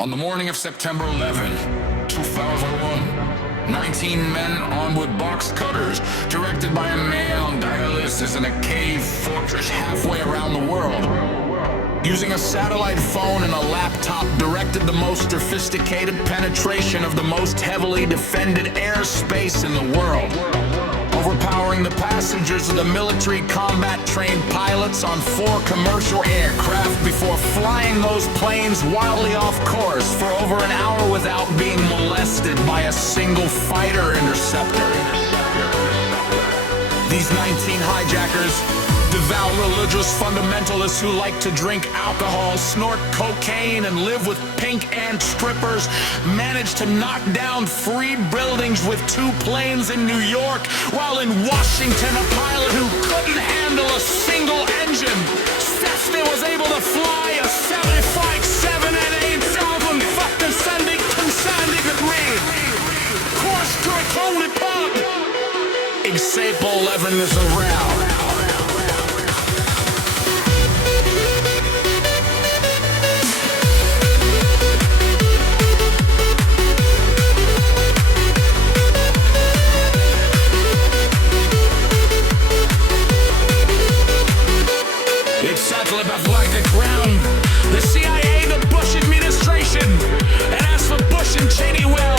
On the morning of September 11, 2001, 19 men armed with box cutters, directed by a male on dialysis in a cave fortress halfway around the world, using a satellite phone and a laptop, directed the most sophisticated penetration of the most heavily defended airspace in the world, overpowering the passengers of the military combat-trained pilots on 4 commercial aircraft before flying those planes wildly off course for over an hour without being molested by a single fighter interceptor. These 19 hijackers, devout religious fundamentalists who like to drink alcohol, snort cocaine, and live with pink ant strippers, managed to knock down 3 buildings with 2 planes in New York, while in Washington a pilot who couldn't handle a single engine Cessna was able to fly a 757 and 8,000 fucking Sandy degree course to its only pub. Except 11 is around. Like the ground, the CIA, the Bush administration, and as for Bush and Cheney, well,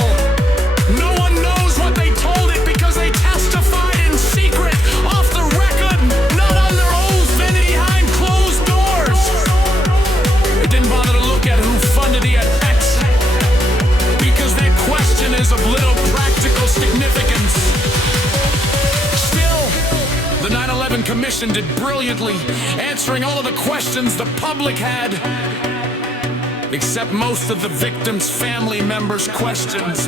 no one knows what they told it because they testified in secret, off the record, not under oath and behind closed doors. They didn't bother to look at who funded the attacks because their question is of little practical significance. The 9/11 Commission did brilliantly, answering all of the questions the public had, except most of the victims' family members' questions,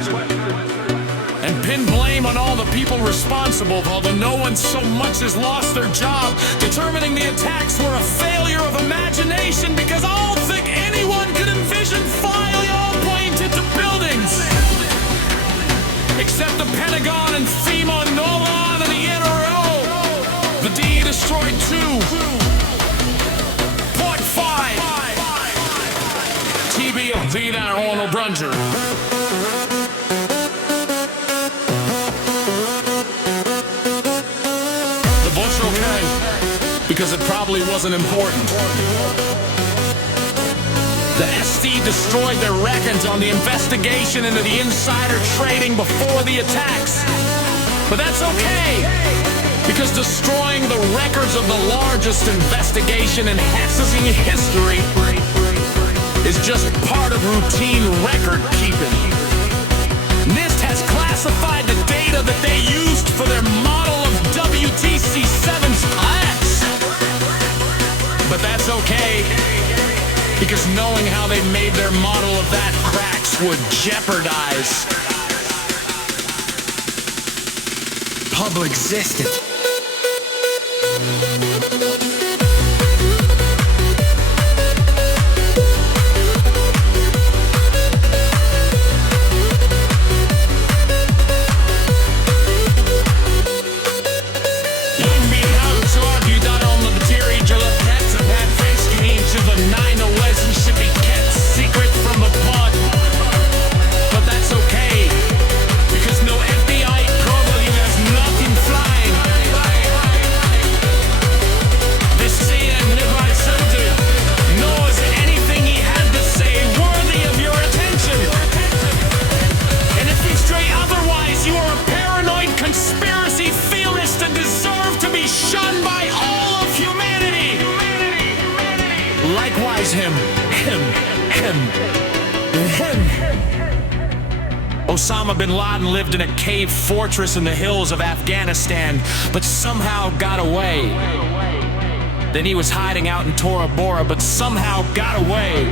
and pin blame on all the people responsible, although no one so much as lost their job, determining the attacks were a failure of imagination because I don't think anyone could envision fire all pointed to buildings, except the Pentagon and FEMA, NOAA, and the NRO. The D destroyed 2. Port 5. TB vida Arnold Brunger. The vote's okay, because it probably wasn't important. The SD destroyed their records on the investigation into the insider trading before the attacks. But that's okay, because destroying the records of the largest investigation in Hess's history is just part of routine record keeping. NIST has classified the data that they used for their model of WTC-7's class. But that's okay, because knowing how they made their model of that cracks would jeopardize public existence. Osama bin Laden lived in a cave fortress in the hills of Afghanistan, but somehow got away. Then he was hiding out in Tora Bora, but somehow got away.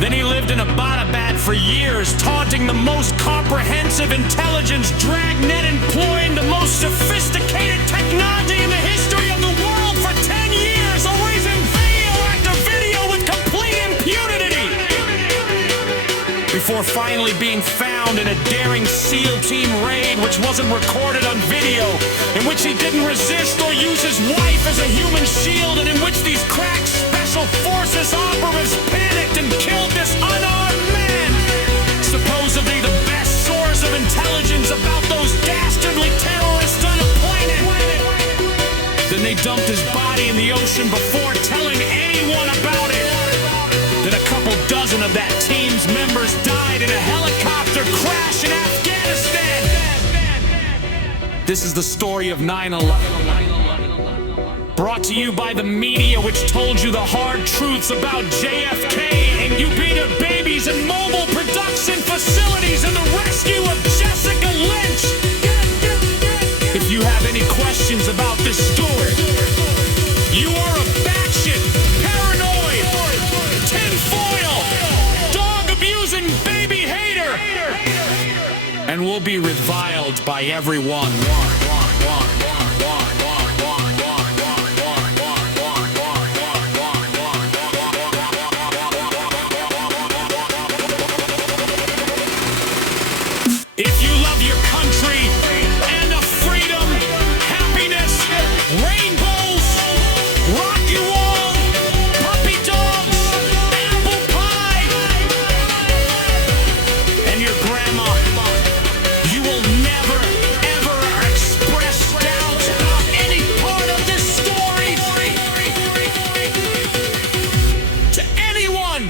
Then he lived in Abbottabad for years, taunting the most comprehensive intelligence dragnet, employing the most sophisticated technology in the history of the world for 10 years, erasing video after video with complete impunity, before finally being found in a daring SEAL team raid which wasn't recorded on video, in which he didn't resist or use his wife as a human shield, and in which these crack special forces operatives panicked and killed this unarmed man. even before telling anyone about it, that a couple dozen of that team's members died in a helicopter crash in Afghanistan. This is the story of 9/11. Brought to you by the media, which told you the hard truths about JFK and Ubita babies and mobile production facilities and the rescue of Jessica Lynch. If you have any questions about this story, you are a batshit, paranoid, tinfoil, dog-abusing baby hater, and will be reviled by everyone. If you love your country and the freedom, happiness, rainbows, rock you all, puppy dogs, apple pie, and your grandma, you will never, ever express doubt about any part of this story to anyone.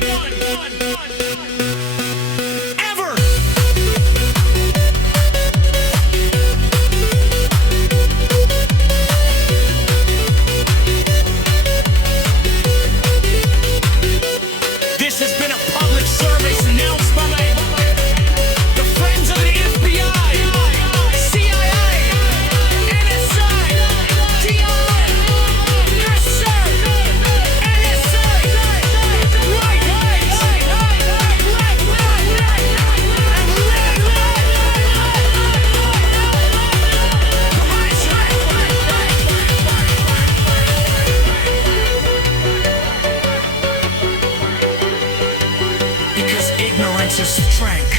This has been a public service announced by the Friends of the FBI, CIA, NSA, DIA, NASA, NSA, right, because ignorance is strength.